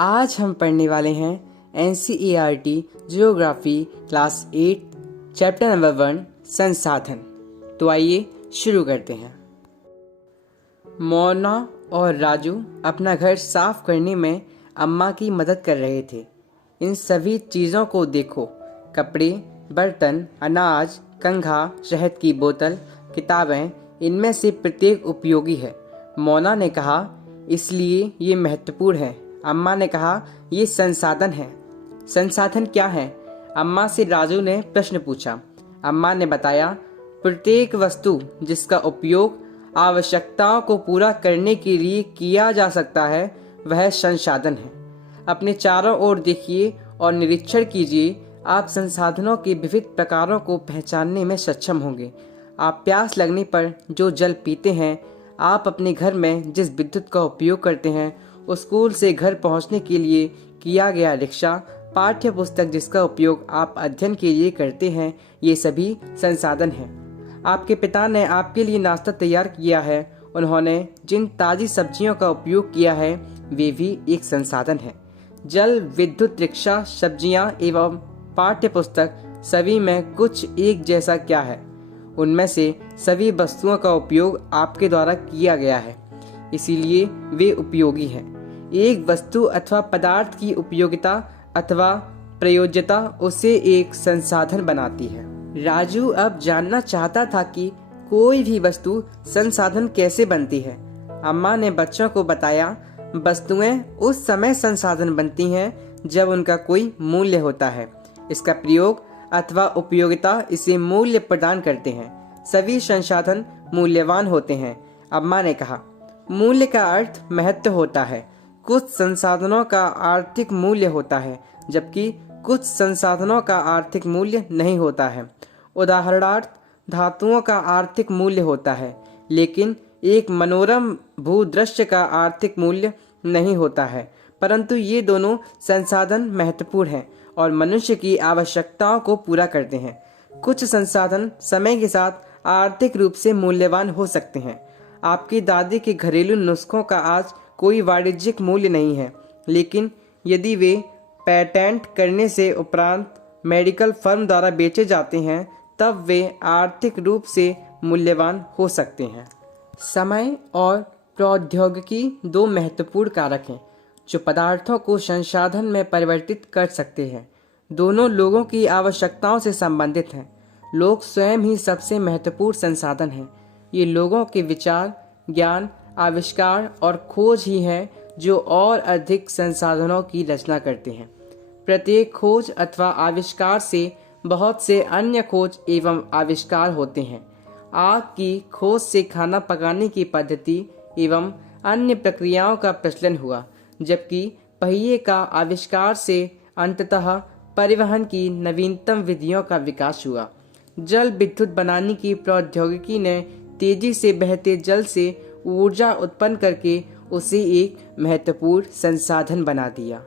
आज हम पढ़ने वाले हैं NCERT geography class 8 chapter number 1 संसाधन। तो आइए शुरू करते हैं। मोना और राजू अपना घर साफ करने में अम्मा की मदद कर रहे थे। इन सभी चीज़ों को देखो, कपड़े, बर्तन, अनाज, कंघा, शहद की बोतल, किताबें, इनमें से प्रत्येक उपयोगी है। मोना ने कहा, इसलिए ये महत्वपूर्ण है। अम्मा ने कहा, ये संसाधन है। संसाधन क्या है? अम्मा से राजू ने प्रश्न पूछा। अम्मा ने बताया, प्रत्येक वस्तु जिसका उपयोग आवश्यकताओं को पूरा करने के लिए किया जा सकता है वह संसाधन है। अपने चारों ओर देखिए और निरीक्षण कीजिए। आप संसाधनों के विविध प्रकारों को पहचानने में सक्षम होंगे। आप प्यास लगने पर जो जल पीते हैं, आप अपने घर में जिस विद्युत का उपयोग करते हैं, स्कूल से घर पहुंचने के लिए किया गया रिक्शा, पाठ्य पुस्तक जिसका उपयोग आप अध्ययन के लिए करते हैं, ये सभी संसाधन हैं। आपके पिता ने आपके लिए नाश्ता तैयार किया है। उन्होंने जिन ताज़ी सब्जियों का उपयोग किया है वे भी एक संसाधन है। जल, विद्युत, रिक्शा, सब्जियां एवं पाठ्य पुस्तक, सभी में कुछ एक जैसा क्या है? उनमें से सभी वस्तुओं का उपयोग आपके द्वारा किया गया है, इसीलिए वे उपयोगी हैं। एक वस्तु अथवा पदार्थ की उपयोगिता अथवा प्रयोज्यता उसे एक संसाधन बनाती है। राजू अब जानना चाहता था कि कोई भी वस्तु संसाधन कैसे बनती है। अम्मा ने बच्चों को बताया, वस्तुएं उस समय संसाधन बनती हैं जब उनका कोई मूल्य होता है। इसका प्रयोग अथवा उपयोगिता इसे मूल्य प्रदान करते हैं। सभी संसाधन मूल्यवान होते हैं। अम्मा ने कहा, मूल्य का अर्थ महत्व होता है। कुछ संसाधनों का आर्थिक मूल्य होता है जबकि कुछ संसाधनों का आर्थिक मूल्य नहीं होता है। उदाहरणार्थ, धातुओं का आर्थिक मूल्य होता है लेकिन एक मनोरम भूदृश्य का आर्थिक मूल्य नहीं होता है। परंतु ये दोनों संसाधन महत्वपूर्ण हैं और मनुष्य की आवश्यकताओं को पूरा करते हैं। कुछ संसाधन समय के साथ आर्थिक रूप से मूल्यवान हो सकते हैं। आपकी दादी के घरेलू नुस्खों का आज कोई वाणिज्यिक मूल्य नहीं है, लेकिन यदि वे पेटेंट करने से उपरांत मेडिकल फर्म द्वारा बेचे जाते हैं तब वे आर्थिक रूप से मूल्यवान हो सकते हैं। समय और प्रौद्योगिकी दो महत्वपूर्ण कारक हैं जो पदार्थों को संसाधन में परिवर्तित कर सकते हैं। दोनों लोगों की आवश्यकताओं से संबंधित हैं। लोग स्वयं ही सबसे महत्वपूर्ण संसाधन हैं। ये लोगों के विचार, ज्ञान, आविष्कार और खोज ही हैं जो और अधिक संसाधनों की रचना करते हैं। प्रत्येक खोज अथवा आविष्कार से बहुत से अन्य खोज एवं आविष्कार होते हैं। आग की खोज से खाना पकाने की पद्धति एवं अन्य प्रक्रियाओं का प्रचलन हुआ, जबकि पहिए का आविष्कार से अंततः परिवहन की नवीनतम विधियों का विकास हुआ। जल विद्युत बनाने की प्रौद्योगिकी ने तेजी से बहते जल से ऊर्जा उत्पन्न करके उसे एक महत्वपूर्ण संसाधन बना दिया।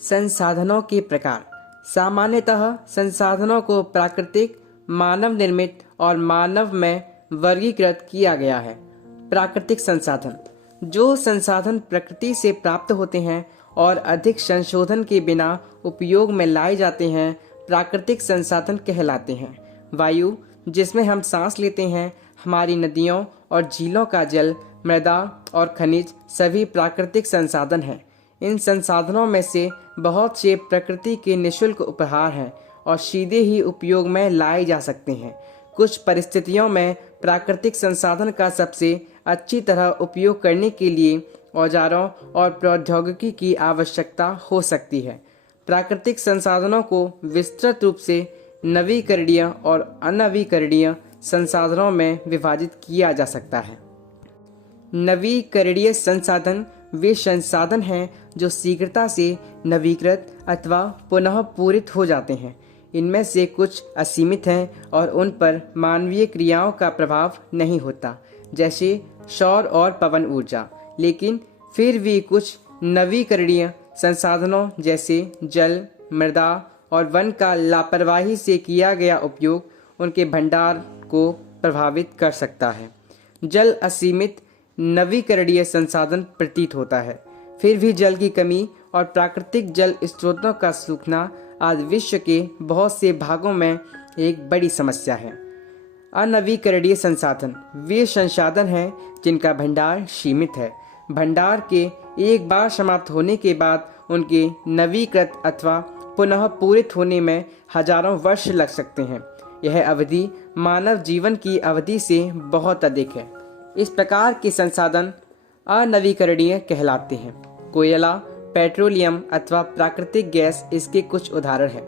संसाधनों के प्रकार। सामान्यतः संसाधनों को प्राकृतिक, मानव निर्मित और मानव में वर्गीकृत किया गया है। प्राकृतिक संसाधन, जो संसाधन प्रकृति से प्राप्त होते हैं और अधिक संशोधन के बिना उपयोग में लाए जाते हैं, प्राकृतिक संसाधन कहलाते हैं। वायु, जिसमें हम सांस लेते हैं, हमारी नदियों और झीलों का जल, मृदा और खनिज सभी प्राकृतिक संसाधन हैं। इन संसाधनों में से बहुत से प्रकृति के निःशुल्क उपहार हैं और सीधे ही उपयोग में लाए जा सकते हैं। कुछ परिस्थितियों में प्राकृतिक संसाधन का सबसे अच्छी तरह उपयोग करने के लिए औजारों और प्रौद्योगिकी की आवश्यकता हो सकती है। प्राकृतिक संसाधनों को विस्तृत रूप से नवीकरणीय और अनवीकरणीय संसाधनों में विभाजित किया जा सकता है। नवीकरणीय संसाधन वे संसाधन हैं जो शीघ्रता से नवीकृत अथवा पुनः पूरित हो जाते हैं। इनमें से कुछ असीमित हैं और उन पर मानवीय क्रियाओं का प्रभाव नहीं होता, जैसे सौर और पवन ऊर्जा। लेकिन फिर भी कुछ नवीकरणीय संसाधनों जैसे जल, मृदा और वन का लापरवाही से किया गया उपयोग उनके भंडार को प्रभावित कर सकता है। जल असीमित नवीकरणीय संसाधन प्रतीत होता है। फिर भी जल की कमी और प्राकृतिक जल स्रोतों का सूखना आज विश्व के बहुत से भागों में एक बड़ी समस्या है। अनवीकरणीय संसाधन वे संसाधन हैं जिनका भंडार सीमित है। भंडार के एक बार समाप्त होने के बाद उनके नवीकृत अथवा पुनः पूरित होने में हजारों वर्ष लग सकते हैं। यह अवधि मानव जीवन की अवधि से बहुत अधिक है। इस प्रकार के संसाधन अनवीकरणीय कहलाते हैं। कोयला, पेट्रोलियम अथवा प्राकृतिक गैस इसके कुछ उदाहरण हैं।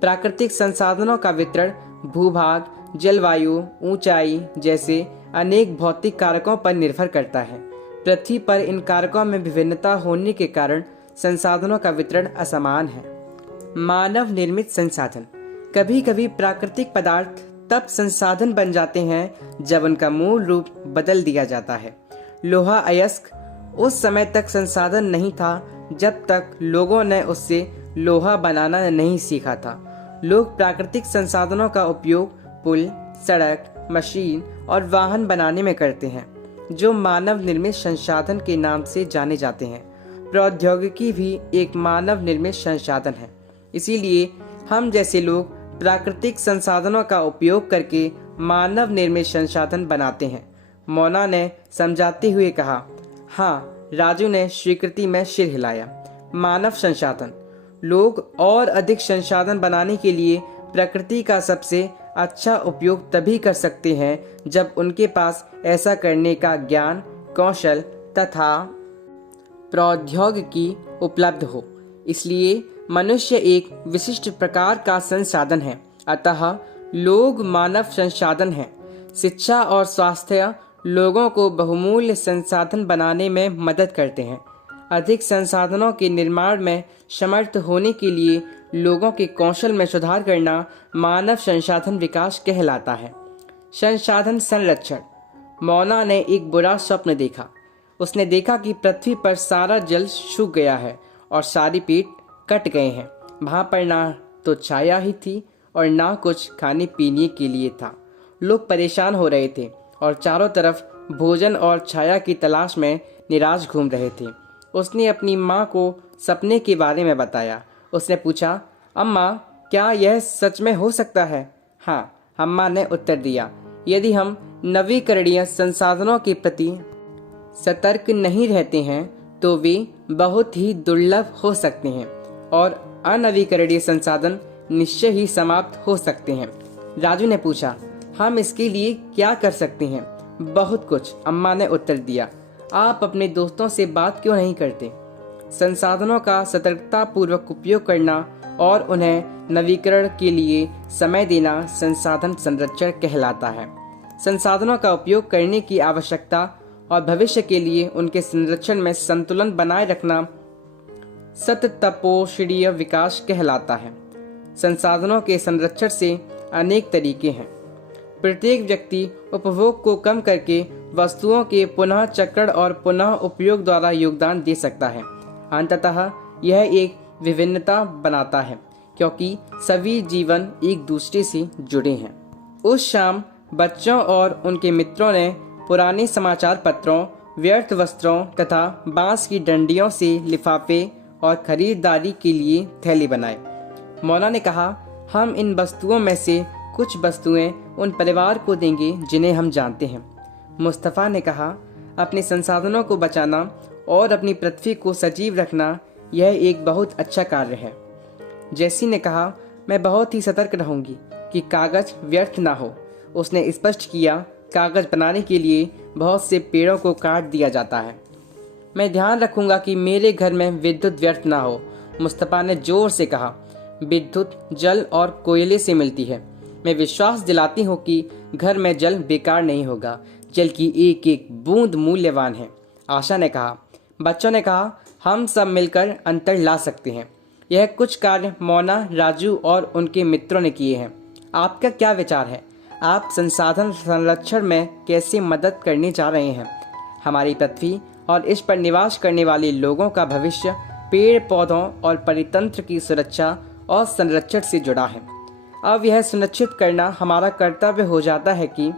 प्राकृतिक संसाधनों का वितरण भूभाग, जलवायु, ऊंचाई जैसे अनेक भौतिक कारकों पर निर्भर करता है। पृथ्वी पर इन कारकों में विभिन्नता होने के कारण संसाधनों का वितरण असमान है। मानव निर्मित संसाधन कभी कभी प्राकृतिक पदार्थ तब संसाधन बन जाते हैं जब उनका मूल रूप बदल दिया जाता है। लोहा अयस्क उस समय तक संसाधन नहीं था जब तक लोगों ने उससे लोहा बनाना नहीं सीखा था। लोग प्राकृतिक संसाधनों का उपयोग पुल, सड़क, मशीन और वाहन बनाने में करते हैं, जो मानव निर्मित संसाधन के नाम से जाने जाते हैं। प्रौद्योगिकी भी एक मानव निर्मित संसाधन है। इसीलिए हम जैसे लोग प्राकृतिक संसाधनों का उपयोग करके मानव निर्मित संसाधन बनाते हैं। मोना ने समझाते हुए कहा। हाँ, राजू ने स्वीकृति में सिर हिलाया। मानव संसाधन लोग और अधिक संसाधन बनाने के लिए प्रकृति का सबसे अच्छा उपयोग तभी कर सकते हैं जब उनके पास ऐसा करने का ज्ञान, कौशल तथा प्रौद्योगिकी उपलब्ध हो। इसलिए मनुष्य एक विशिष्ट प्रकार का संसाधन है। अतः लोग मानव संसाधन हैं। शिक्षा और स्वास्थ्य लोगों को बहुमूल्य संसाधन बनाने में मदद करते हैं। अधिक संसाधनों के निर्माण में समर्थ होने के लिए लोगों के कौशल में सुधार करना मानव संसाधन विकास कहलाता है। संसाधन संरक्षण मोना ने एक बुरा स्वप्न देखा। उसने देखा कि पृथ्वी पर सारा जल सूख गया है और सारी पेड़ कट गए हैं। वहां पर ना तो छाया ही थी और ना कुछ खाने पीने के लिए था। लोग परेशान हो रहे थे और चारों तरफ भोजन और छाया की तलाश में निराश घूम रहे थे। उसने अपनी माँ को सपने के बारे में बताया। उसने पूछा, अम्मा, क्या यह सच में हो सकता है? हाँ, अम्मा ने उत्तर दिया। यदि हम नवीकरणीय संसाधनों के प्रति सतर्क नहीं रहते हैं तो वे बहुत ही दुर्लभ हो सकते हैं और अनवीकरणीय संसाधन निश्चय ही समाप्त हो सकते हैं। राजू ने पूछा, हम इसके लिए क्या कर सकते हैं? बहुत कुछ, अम्मा ने उत्तर दिया। आप अपने दोस्तों से बात क्यों नहीं करते? संसाधनों का सतर्कता पूर्वक उपयोग करना और उन्हें नवीकरण के लिए समय देना संसाधन संरक्षण कहलाता है। संसाधनों का उपयोग करने की आवश्यकता और भविष्य के लिए उनके संरक्षण में संतुलन बनाए रखना सततपोषणीय विकास कहलाता है। संसाधनों के संरक्षण से अनेक तरीके हैं। प्रत्येक व्यक्ति उपभोग को कम करके वस्तुओं के पुनः चक्रण और पुनः उपयोग द्वारा योगदान दे सकता है। अंततः यह एक विभिन्नता बनाता है क्योंकि सभी जीवन एक दूसरे से जुड़े हैं। उस शाम बच्चों और उनके मित्रों ने पुराने समाचार पत्रों, व्यर्थ वस्त्रों तथा बांस की डंडियों से लिफाफे और खरीदारी के लिए थैली बनाए। मौना ने कहा, हम इन वस्तुओं में से कुछ वस्तुएं उन परिवार को देंगे जिन्हें हम जानते हैं। मुस्तफ़ा ने कहा, अपने संसाधनों को बचाना और अपनी पृथ्वी को सजीव रखना यह एक बहुत अच्छा कार्य है। जैसी ने कहा, मैं बहुत ही सतर्क रहूंगी कि कागज व्यर्थ ना हो। उसने स्पष्ट किया, कागज बनाने के लिए बहुत से पेड़ों को काट दिया जाता है। मैं ध्यान रखूंगा कि मेरे घर में विद्युत व्यर्थ ना हो। मुस्तफ़ा ने जोर से कहा, विद्युत जल और कोयले से मिलती है। मैं विश्वास दिलाती हूँ कि घर में जल बेकार नहीं होगा। जल की एक एक बूंद मूल्यवान है। आशा ने कहा। बच्चों ने कहा, हम सब मिलकर अंतर ला सकते हैं। यह कुछ कार्य मोना, राजू और उनके मित्रों ने किए हैं। आपका क्या विचार है? आप संसाधन संरक्षण में कैसे मदद करने जा रहे हैं? हमारी पृथ्वी और इस पर निवास करने वाले लोगों का भविष्य पेड़ पौधों और परितंत्र की सुरक्षा और संरक्षण से जुड़ा है। अब यह सुनिश्चित करना हमारा कर्तव्य हो जाता है कि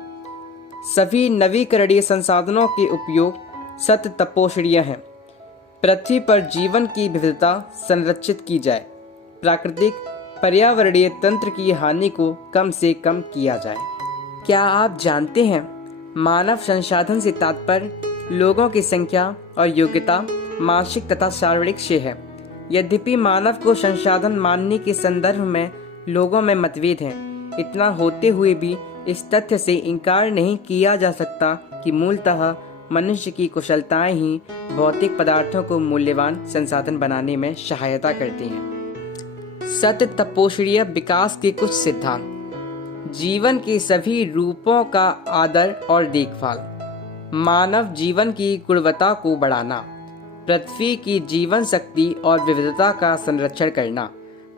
सभी नवीकरणीय संसाधनों के उपयोग सत्य तपोश्रीय हैं। पृथ्वी पर जीवन की विविधता संरक्षित की जाए, प्राकृतिक पर्यावरणीय तंत्र की हानि को कम से कम किया जाए। क्या आप जानते हैं, मानव संसाधन से तात्पर्य लोगों की संख्या और योग्यता, मानसिक तथा शारीरिक से है। यद्यपि मानव को संसाधन मानने के संदर्भ में लोगों में मतभेद हैं, इतना होते हुए भी इस तथ्य से इनकार नहीं किया जा सकता कि मूलतः मनुष्य की कुशलताएं ही भौतिक पदार्थों को मूल्यवान संसाधन बनाने में सहायता करती हैं। सत्य तपोश्रीय विकास के कुछ सिद्धांत: जीवन के सभी रूपों का आदर और देखभाल, मानव जीवन की गुणवत्ता को बढ़ाना, पृथ्वी की जीवन शक्ति और विविधता का संरक्षण करना,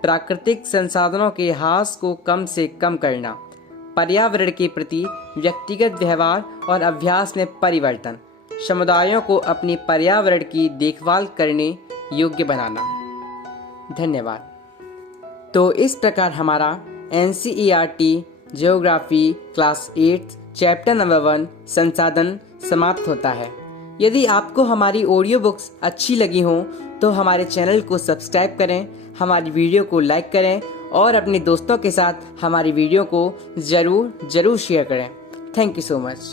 प्राकृतिक संसाधनों के ह्रास को कम से कम करना, पर्यावरण के प्रति व्यक्तिगत व्यवहार और अभ्यास में परिवर्तन, समुदायों को अपनी पर्यावरण की देखभाल करने योग्य बनाना। धन्यवाद। तो इस प्रकार हमारा NCERT geography class 8 chapter number 1 संसाधन समाप्त होता है। यदि आपको हमारी ऑडियो बुक्स अच्छी लगी हों तो हमारे चैनल को सब्सक्राइब करें, हमारी वीडियो को लाइक करें और अपने दोस्तों के साथ हमारी वीडियो को ज़रूर शेयर करें। Thank you so much.